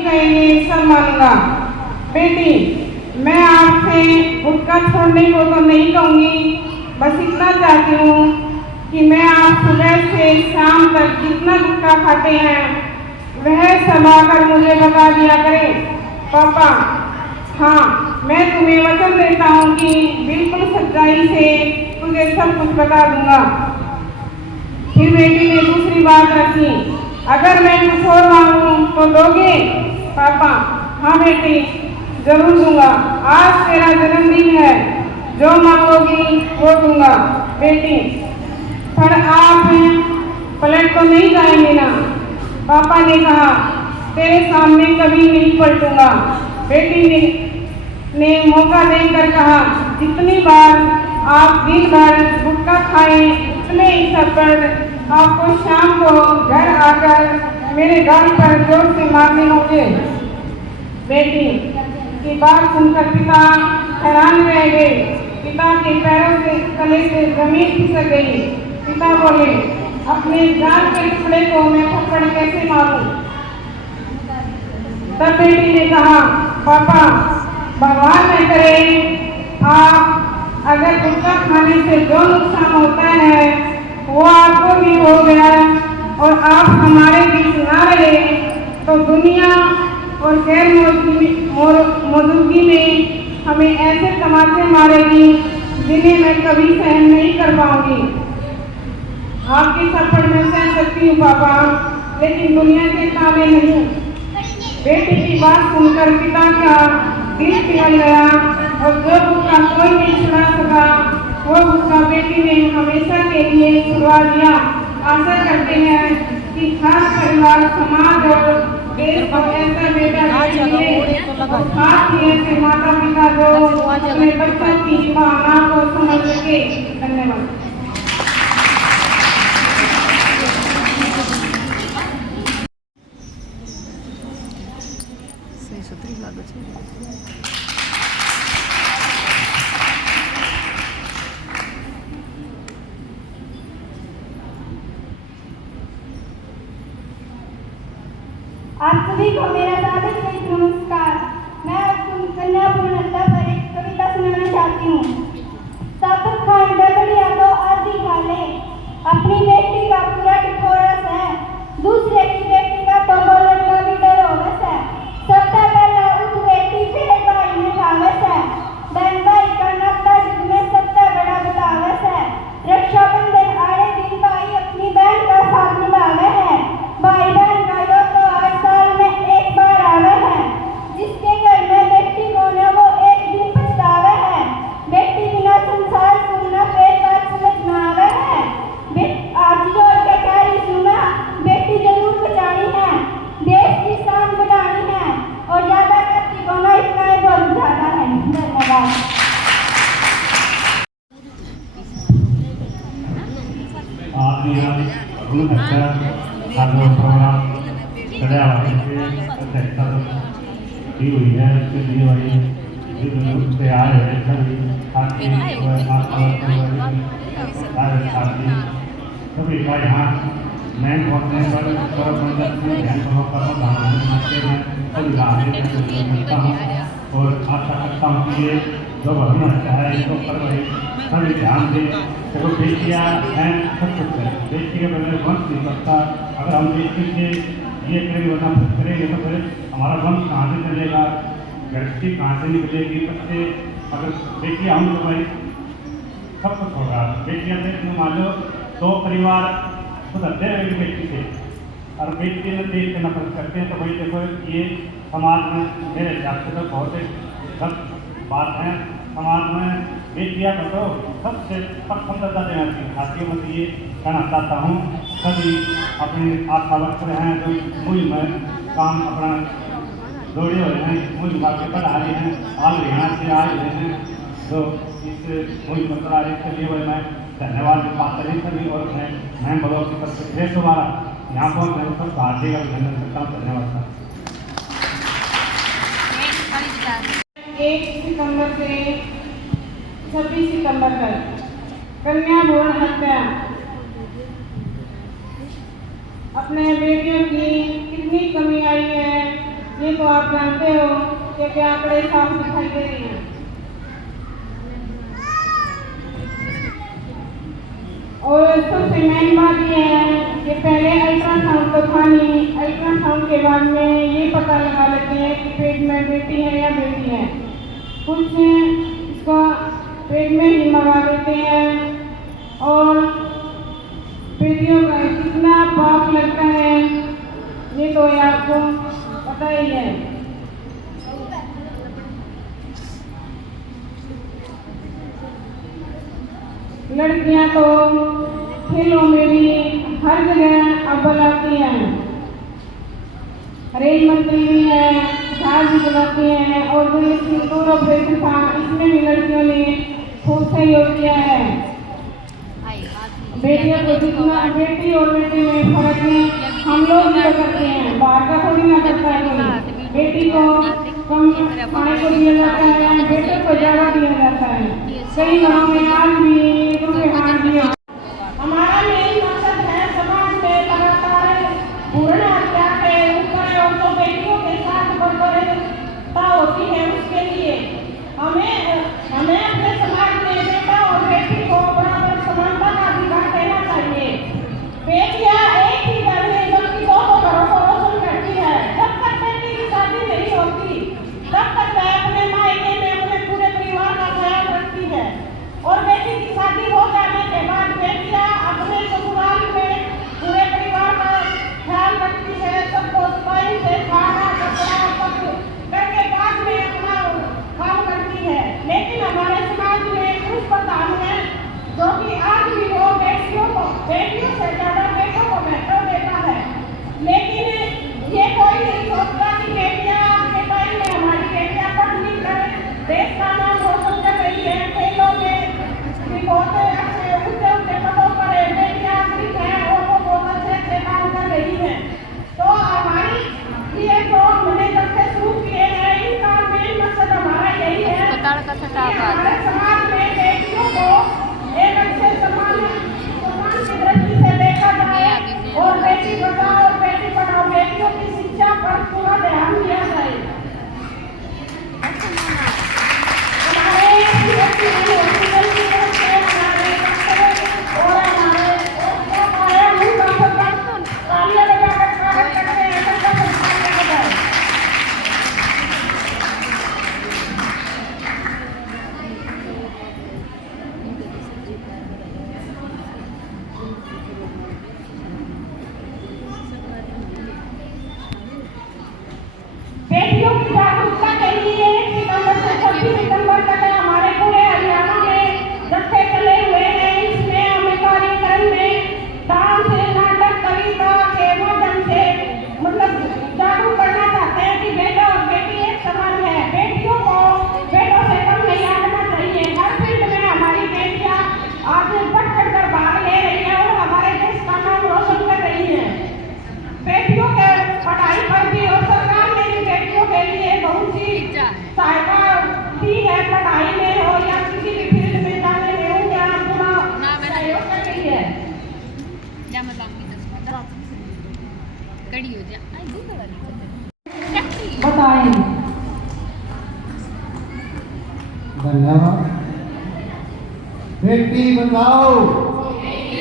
कहेंगे सब मानूंगा। बेटी, मैं आपसे गुटखा छोड़ने को तो नहीं कहूँगी, बस इतना चाहती हूँ कि मैं आप सुबह से शाम तक जितना गुटखा खाते हैं वह सब आकर मुझे बता दिया करें। पापा, हाँ, मैं तुम्हें वचन देता हूँ कि बिल्कुल सच्चाई से तुझे सब कुछ बता दूंगा। फिर बेटी ने दूसरी बात रखी, अगर मैं कुछ और मांगूं तो दोगे? पापा, हाँ बेटी, जरूर दूंगा। आज तेरा जन्मदिन है, जो मांगोगी वो दूंगा। बेटी, पर आप पलट तो नहीं जाएंगे ना? पापा ने कहा, तेरे सामने कभी नहीं पलटूंगा। बेटी ने मौका देकर कहा, जितनी बार आप दिन भर गुटखा खाएं उतने ही थप्पड़ आपको शाम को घर आकर मेरे गाल पर जोर से मारने होंगे। बेटी की बात सुनकर पिता हैरान रह गए। पिता के पैरों से तले से जमीन खिसक गई। पिता बोले, अपने जान के टुकड़े को मैं थप्पड़ कैसे मारूं? तब बेटी ने कहा, पापा, भगवान न करे आप अगर गुटखा खाने से जो नुकसान होता है वो आपको भी हो गया और आप हमारे बीच ना रहे तो दुनिया और गैर मौजूदगी में हमें ऐसे तमाचे मारेगी जिन्हें मैं कभी सहन नहीं कर पाऊंगी। आपकी थप्पड़ में सहन सकती हूँ पापा, लेकिन दुनिया के ताने नहीं। बेटी की बात सुनकर पिता का दिल पिघल गया और जो गुटखा कोई नहीं छुड़ा सका वो गुटखा बेटी ने हमेशा के लिए छुड़वा दिया। आशा करते हैं कि खास परिवार, समाज और देश को ऐसा बेटा मिले और साथ ही ऐसे माता पिता जो अपने बच्चों की भावना को समझ सके। धन्यवाद। आप सभी को मेरा सादर से नमस्कार। मैं कन्या पूर्णता पर एक कविता सुनाना चाहती हूँ। सब खंड बढ़िया तो आधी खा ले, अपनी बेटी का पूरा टिकोरस है, दूसरे की बेटी का तो बोलने का भी डर होवस है। सबसे पहले उस बेटी से भाई में खावस है, बहन भाई का नाता जिसमें सबसे बड़ा बतावस है। रक्षाबंधन आड़े दिन भाई अपनी बहन का साथ निभावे है, भाई बहन का यो तो 8 साल में एक बार आवे है। जिसके घर में बेटी कौन है वो एक दिन पछतावे है, बेटी बिना संसार सुनना फिर बात समझ में आवे है। आज जोड़ के कह रही सुना, बेटी जरूर बचानी है, देश की शान बढ़ानी है और ज्यादा करती कोना इतना ही बहुत ज्यादा है। धन्यवाद। दी हुई है उसके लिए वही से आए हुए सभी सभी का यहाँ मैन पहुँचने पर मंडल में ध्यान मिलता हूँ और आशा करता हूँ कि ये जो भवन अच्छा है इसको कर रहे सभी ध्यान दें। देखो बेटियाँ हैं सब कुछ है, बेटी के बगैर वंश नहीं सकता। अगर हम बेटी के ये करेंगे वरना करेंगे तो फिर हमारा वंश कहाँ से चलेगा, गृहस्थी कहाँ से निकलेगी। बच्चे अगर बेटियाँ हम तो भाई सब कुछ होगा। बेटियाँ से मान लो 2 परिवार सुधरते हैं बेटी से, और बेटी में देख के नफरत करते हैं तो भाई देखो ये समाज में मेरे हिसाब से तो बहुत गलत बात है। समाज में बेटियाँ को तो सबसे पसंदीदा देना सिखाती है। मैं ये कहना चाहता हूँ सभी अपने आशा वर्कर हैं जो मुहिम में काम अपना दौड़े हुए हैं, मुहिम के पढ़ा रहे हैं, हाल हरियाणा से आए हुए हैं जो इस मुहिम में करा रहे के लिए वह मैं धन्यवाद पात्र ही सभी और मैं ब्लॉक की तरफ से फिर दोबारा यहाँ पर मैं सब भारतीय का अभिनंदन करता हूँ। धन्यवाद सर। 1 सितंबर से 26 सितंबर तक कन्या भ्रूण हत्या। अपने बेटियों की कितनी कमी आई है ये तो आप जानते हो कि क्या आंकड़े साफ दिखाई दे रही हैं। और सबसे मेन बात ये है कि पहले अल्ट्रासाउंड तो था नहीं, अल्ट्रासाउंड के बाद में ये पता लगा लेते हैं कि पेट में बेटी है या बेटी है। कुछ इसका पेट में ही मरवा देते हैं और बेटियों का कितना पाप लगता है ये तो आपको पता ही है। लड़कियां तो खेलों में भी हर जगह अव्वल आती हैं, रेल मंत्री भी है, जहाज भी चलाती हैं और जो सिंदूर ऑपरेशन था इसमें भी लड़कियों ने खूब सहयोग किया है। बेटियों को जितना बेटी और बेटी में फर्क है, हम लोग भी करते हैं, बाहर का थोड़ी ना करता है कोई। बेटी को कम खाने को दिया जाता है, बेटे को ज़्यादा दिया जाता है। कई घरों में आज भी हाथ दिए। हमारा मेन मकसद है समाज में लगातार पूर्ण हत्या के ऊपर और जो बेटियों के साथ बर्बरता होती है उसके लिए हमें अपने समाज में बेटा और बेटी को बराबर समानता का अधिकार देना चाहिए। बेटियां एक ही घर में बल्कि दोनों घरों को रोशन करती है। जब तक बेटी की शादी नहीं होती तब तक वह अपने मायके में अपने पूरे परिवार का ख्याल रखती है और बेटी की शादी हो जाने के बाद बेटियां अपने ससुराल में पूरे परिवार का ख्याल रखती है, सबको सफाई से खाना कपड़ा सब करके बाद में अपना काम करती है। लेकिन हमारे समाज में कुछ प्रधान है जो कि आज भी वो बेटियों से ज्यादा बेटों को महत्व देता है। लेकिन ये कोई नहीं सोचता कि बेटियां के टाइम में हमारी बेटियां पढ़ लिख कर देश का नाम रोशन कर रही है, खेलों में बहुत अच्छे ऊंचे ऊंचे पदों पर बेटियां आश्रित हैं और वो बहुत अच्छे अच्छे काम कर रही हैं। तो हमारी ये जो हमने जब से शुरू किए हैं इनका मेन मकसद हमारा यही है कि हमारे समाज में बेटियों को एक अच्छे सम्मान की दृष्टि से देखा जाए और बेटी बचाओ और बेटी पढ़ाओ, बेटियों की शिक्षा पर पूरा ध्यान दिया जाए। बेटियों की जागरूकता के लिए 1 सितंबर से 26 सितंबर तक हमारे पूरे हरियाणा में जत्थे चले हुए हैं। इसमें हमें कार्यक्रम में डांस नाटक कविता के माध्यम से मतलब जागरूक करना चाहते हैं कि बेटा और बेटी एक समान है, बेटियों को बेटों से कम नहीं आंकना चाहिए। हर फील्ड में हमारी बेटियां आज बढ़ चढ़ कर भाग ले रही है और हमारे देश का नाम रोशन कर रही है। बेटियों के पढ़ाई पर भी और सरकार ने भी बेटियों के लिए बहुत सी सहायता दी है, पढ़ाई में हो या किसी भी फील्ड में जाने में हो या पूरा सहयोग कर रही है। बताएं। धन्यवाद। बेटी बचाओ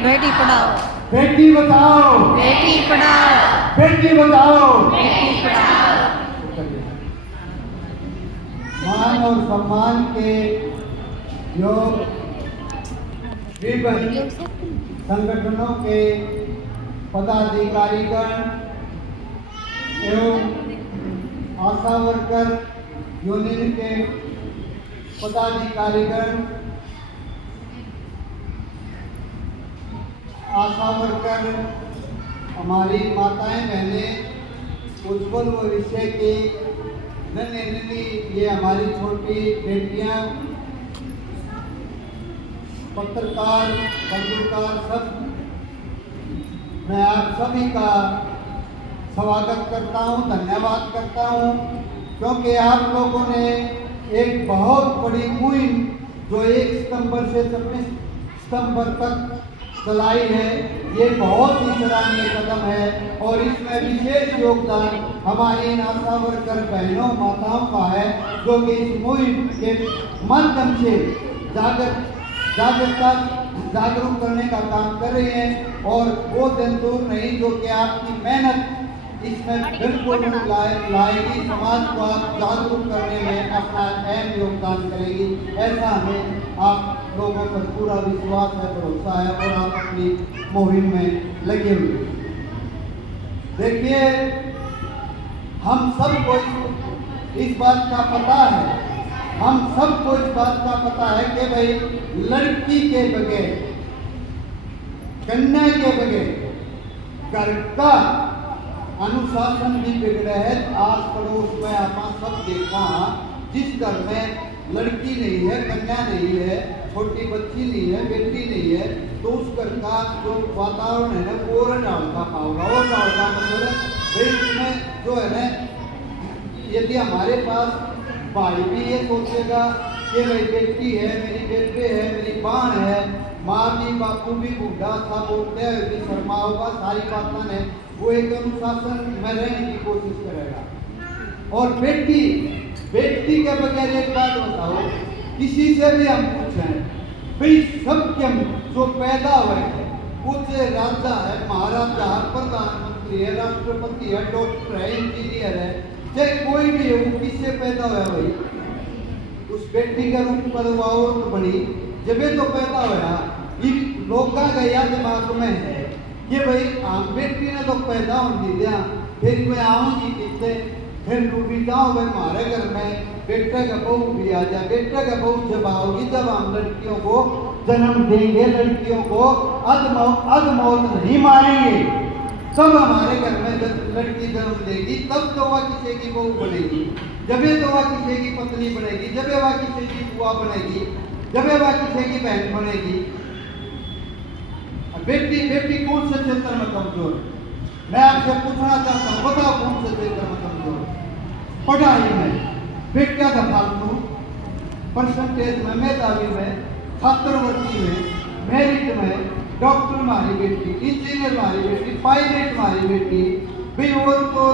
बेटी पढ़ाओ, बेटी बचाओ बेटी पढ़ाओ, बेटी बचाओ। बेटी पढ़ाओ। मान और सम्मान के योग विभिन्न संगठनों के पदाधिकारीगण एवं आशा वर्कर यूनियन के पदाधिकारीगण, आशा वर्कर, हमारी माताएं बहनें, उज्जवल भविष्य की नन्ही ये हमारी छोटी बेटियां, पत्रकार, पत्रकार सब, मैं आप सभी का स्वागत करता हूं, धन्यवाद करता हूं, क्योंकि आप लोगों ने एक बहुत बड़ी मुहिम जो 1 सितंबर से 26 सितंबर तक चलाई है ये बहुत ही सराहनीय कदम है और इसमें विशेष योगदान हमारी इन आशा वर्कर बहनों माताओं का है, जो कि इस मुहिम के माध्यम से जागरूक करने का काम कर रही हैं। और वो दिन दूर नहीं जो कि आपकी मेहनत इसमें बिल्कुल लाएगी, समाज को आप जागरूक करने में अपना अहम योगदान करेगी। ऐसा हमें आप लोगों पर पूरा विश्वास है, भरोसा है और आप अपनी मुहिम में लगे हुए। देखिए, हम सबको इस बात का पता है, हम सबको इस बात का पता है कि भाई लड़की के बगैर, कन्या के बगैर घर का अनुशासन भी बिगड़ा है। आस पड़ोस में आपने सब देखा, जिस घर में लड़की नहीं है, कन्या नहीं है, छोटी बच्ची नहीं है, बेटी नहीं है, तो उस घर का जो वातावरण है ना वो डालता पाओगा। और डालता मतलब इसमें जो है ना, यदि हमारे पास भाई भी ये सोचेगा कि मेरी बेटी है, मेरी बेटे है, मेरी बहन है, माँ भी बापू भी बूढ़ा था बोलते हैं कि शर्मा होगा, सारी बातें है, वो एक अनुशासन में रहने की कोशिश करेगा। और बेटी के बगैर एक बात बताओ, किसी से भी हम पूछें भाई सब क्यों जो पैदा हुए हैं, कुछ राजा है, महाराजा है, प्रधानमंत्री है, राष्ट्रपति है, डॉक्टर है, इंजीनियर है, चाहे कोई भी है, वो किससे पैदा हुआ भाई? उस बेटी का रूप पर औरत बनी जब तो पैदा हुआ। लोग का गया दिमाग में है कि भाई बेटी ने तो पैदा होने दिया, फिर मैं आऊँगी किससे, फिर डूबी जाओ भाई हमारे घर में बेटे का बहू भी आ जाए। बेटे का बहू जब आओगी, जब हम लड़कियों को जन्म देंगे, लड़कियों को अधमौत नहीं मारेंगे, तब हमारे घर में जब लड़की जन्म देगी तब तो वह किसी की बहू बनेगी, जब तो वह किसी की पत्नी बनेगी, जब वह किसी की बुआ बनेगी, जब वह किसी की बहन बनेगी। बेटी कौन से क्षेत्र में कमजोर? मैं आपसे पूछना चाहता हूँ, बताओ कौन से क्षेत्र में कमजोर? पढ़ाई में बेटा का फालतू, परसेंटेज में, मेधावी में, छात्रवृत्ति में, मेरिट में, डॉक्टर हमारी बेटी, इंजीनियर हमारी बेटी, पायलट हमारी बेटी भी, और तो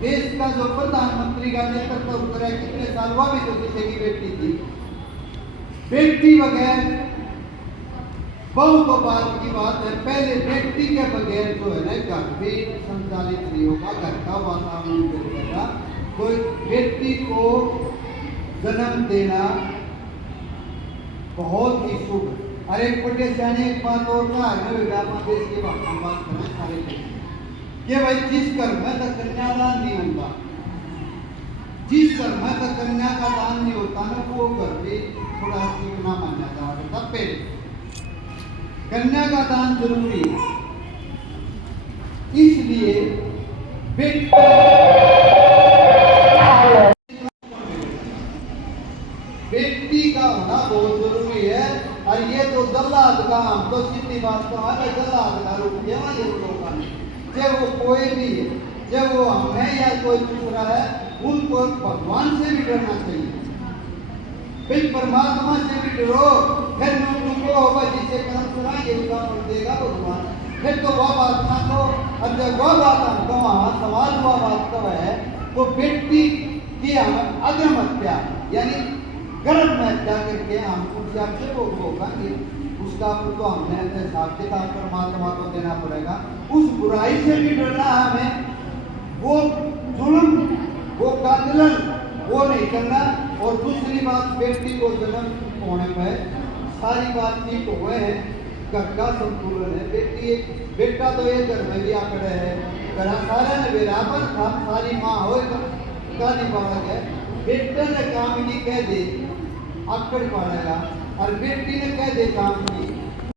देश का जो प्रधानमंत्री का नेतृत्व करे कितने साल, वह भी तो किसी की बेटी थी। बेटी बगैर बहू तो बात की बात है, पहले बेटी के बगैर जो है ना घर भी संचालित नहीं होगा, घर का वातावरण बिगड़ेगा। तो बेटी को जन्म देना बहुत ही शुभ। अरे बड़े जाने एक बात और ना देश की बात करें सारे ये भाई, जिस घर में तो कन्यादान नहीं होता, जिस घर में तो कन्या का दान नहीं होता ना, वो घर भी थोड़ा ना माना जाएगा। तब पहले कन्या का दान जरूरी है, इसलिए बेटी का होना बहुत जरूरी है। और ये तो जल्लाद का, हम तो सीधी बात तो है, जल्लाद का रूप है चाहे वो कोई भी है, चाहे वो हमें या कोई दूसरा है, उनको भगवान से भी डरना चाहिए। भाई परमात्मा से भी डरो, फिर तुमको होगा जिसे कर्म कराएंगे उसका फल देगा भगवान। फिर तो वह बात ना तो, और जब वह बात हमको वहाँ सवाल वह बात कब है, तो बेटी की हम अधम हत्या यानी गर्भ में हत्या करके हम उनसे आपसे वो होगांगे, उसका तो हमने हिसाब किताब परमात्मा को देना पड़ेगा। उस बुराई से भी डरना हमें, वो जुल्म, वो कातिलन वो नहीं करना। और दूसरी बात, बेटी को जन्म होने पर सारी बात ठीक हुए हैं, घर का संतुलन है। बेटा तो ये घर में भी आकड़े है, घर सारे ने बराबर था, सारी माँ हो नहीं पाड़ा है। बेटे ने काम की कह दे आकड़ पाड़ेगा, और बेटी ने कह दे काम की